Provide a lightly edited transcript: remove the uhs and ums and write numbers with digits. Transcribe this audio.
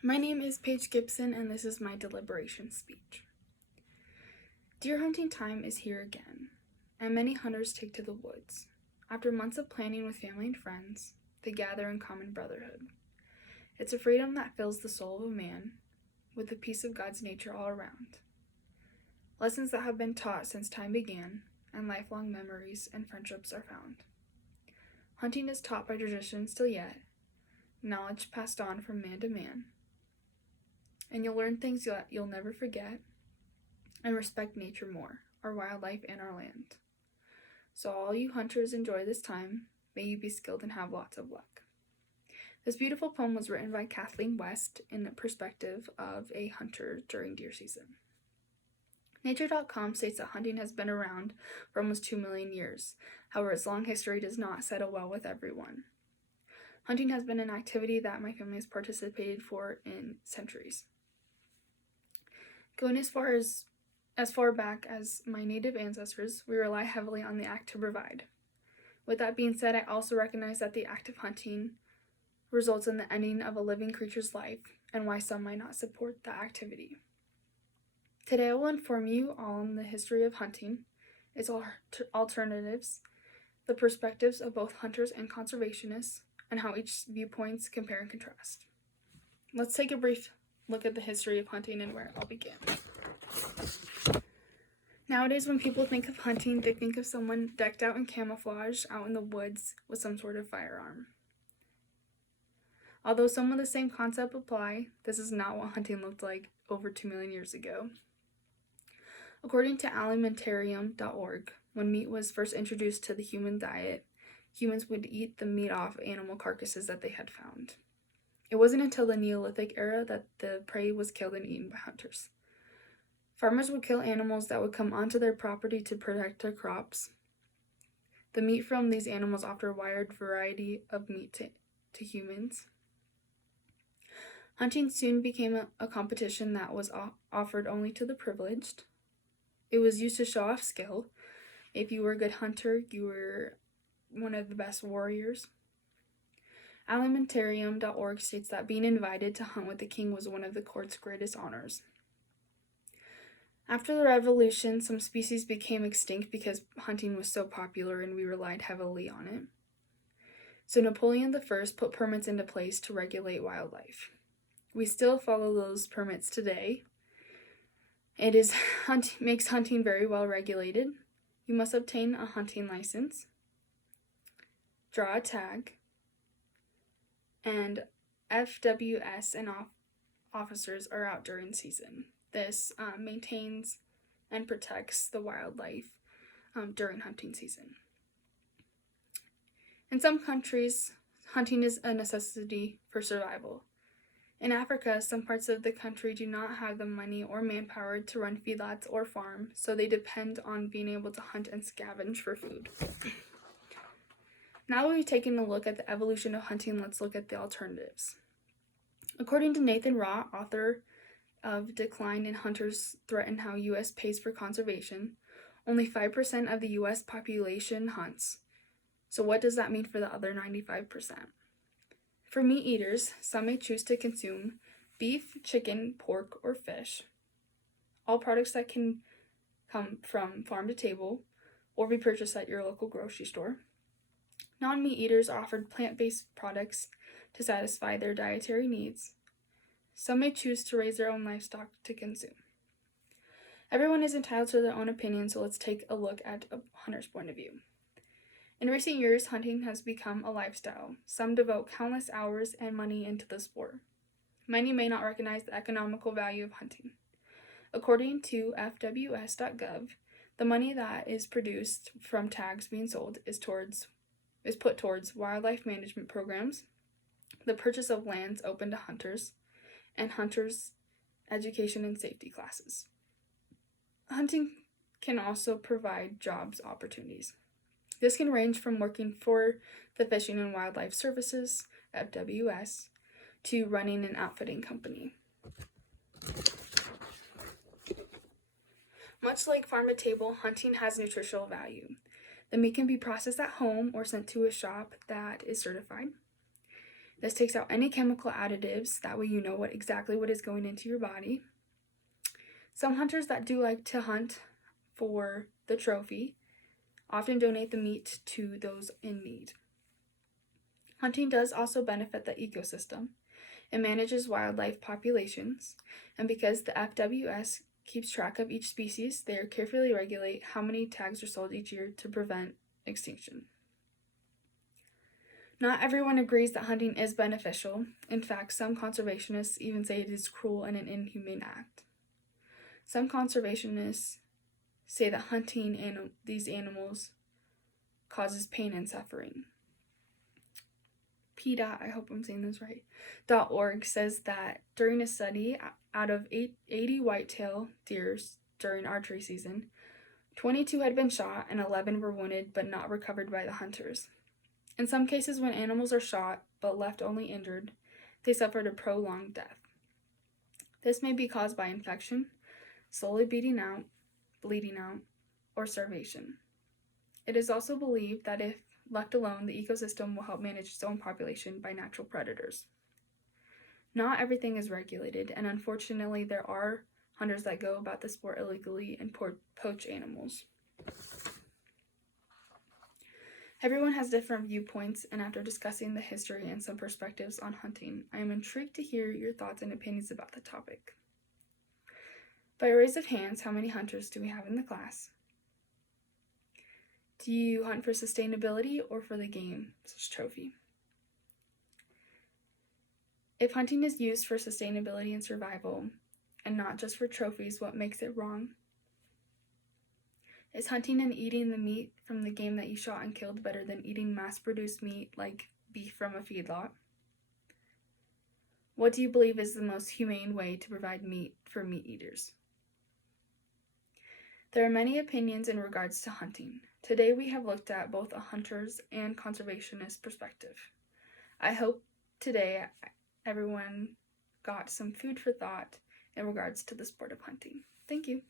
My name is Paige Gibson, and this is my deliberation speech. Deer hunting time is here again, and many hunters take to the woods. After months of planning with family and friends, they gather in common brotherhood. It's a freedom that fills the soul of a man, with the peace of God's nature all around. Lessons that have been taught since time began, and lifelong memories and friendships are found. Hunting is taught by tradition still yet, knowledge passed on from man to man. And you'll learn things you'll never forget and respect nature more, our wildlife and our land. So all you hunters enjoy this time. May you be skilled and have lots of luck. This beautiful poem was written by Kathleen West in the perspective of a hunter during deer season. Nature.com states that hunting has been around for almost 2 million years. However, its long history does not settle well with everyone. Hunting has been an activity that my family has participated for in centuries. Going as far back as my native ancestors, we rely heavily on the act to provide. With that being said, I also recognize that the act of hunting results in the ending of a living creature's life and why some might not support that activity. Today I will inform you on the history of hunting, its alternatives, the perspectives of both hunters and conservationists, and how each viewpoints compare and contrast. Let's take a brief look at the history of hunting and where it all began. Nowadays, when people think of hunting, they think of someone decked out in camouflage out in the woods with some sort of firearm. Although some of the same concepts apply, this is not what hunting looked like over 2 million years ago. According to alimentarium.org, when meat was first introduced to the human diet, humans would eat the meat off animal carcasses that they had found. It wasn't until the Neolithic era that the prey was killed and eaten by hunters. Farmers would kill animals that would come onto their property to protect their crops. The meat from these animals offered a wide variety of meat to humans. Hunting soon became a competition that was offered only to the privileged. It was used to show off skill. If you were a good hunter, you were one of the best warriors. Alimentarium.org states that being invited to hunt with the king was one of the court's greatest honors. After the revolution, some species became extinct because hunting was so popular and we relied heavily on it. So Napoleon I put permits into place to regulate wildlife. We still follow those permits today. It makes hunting very well regulated. You must obtain a hunting license, draw a tag, and FWS and officers are out during season. This maintains and protects the wildlife during hunting season. In some countries, hunting is a necessity for survival. In Africa, some parts of the country do not have the money or manpower to run feedlots or farm, so they depend on being able to hunt and scavenge for food. Now that we've taken a look at the evolution of hunting, let's look at the alternatives. According to Nathan Raw, author of Decline in Hunters Threaten How U.S. Pays for Conservation, only 5% of the U.S. population hunts. So what does that mean for the other 95%? For meat eaters, some may choose to consume beef, chicken, pork, or fish, all products that can come from farm to table or be purchased at your local grocery store. Non-meat eaters are offered plant-based products to satisfy their dietary needs. Some may choose to raise their own livestock to consume. Everyone is entitled to their own opinion, so let's take a look at a hunter's point of view. In recent years, hunting has become a lifestyle. Some devote countless hours and money into the sport. Many may not recognize the economical value of hunting. According to FWS.gov, the money that is produced from tags being sold is put towards wildlife management programs, the purchase of lands open to hunters, and hunters' education and safety classes. Hunting can also provide jobs opportunities. This can range from working for the Fishing and Wildlife Services, FWS, to running an outfitting company. Much like farm to table, hunting has nutritional value. The meat can be processed at home or sent to a shop that is certified. This takes out any chemical additives, that way you know exactly what is going into your body. Some hunters that do like to hunt for the trophy often donate the meat to those in need. Hunting does also benefit the ecosystem. It manages wildlife populations, and because the FWS keeps track of each species, they carefully regulate how many tags are sold each year to prevent extinction. Not everyone agrees that hunting is beneficial. In fact, some conservationists even say it is cruel and an inhumane act. Some conservationists say that hunting these animals causes pain and suffering. PETA, I hope I'm saying this right, .org says that during a study, out of 80 whitetail deers during archery season, 22 had been shot and 11 were wounded but not recovered by the hunters. In some cases, when animals are shot but left only injured, they suffered a prolonged death. This may be caused by infection, slowly bleeding out, or starvation. It is also believed that if left alone, the ecosystem will help manage its own population by natural predators. Not everything is regulated, and unfortunately there are hunters that go about the sport illegally and poach animals. Everyone has different viewpoints, and after discussing the history and some perspectives on hunting, I am intrigued to hear your thoughts and opinions about the topic. By a raise of hands, how many hunters do we have in the class? Do you hunt for sustainability or for the game's trophy? If hunting is used for sustainability and survival, and not just for trophies, what makes it wrong? Is hunting and eating the meat from the game that you shot and killed better than eating mass-produced meat like beef from a feedlot? What do you believe is the most humane way to provide meat for meat eaters? There are many opinions in regards to hunting. Today we have looked at both a hunter's and conservationist perspective. I hope today everyone got some food for thought in regards to the sport of hunting. Thank you.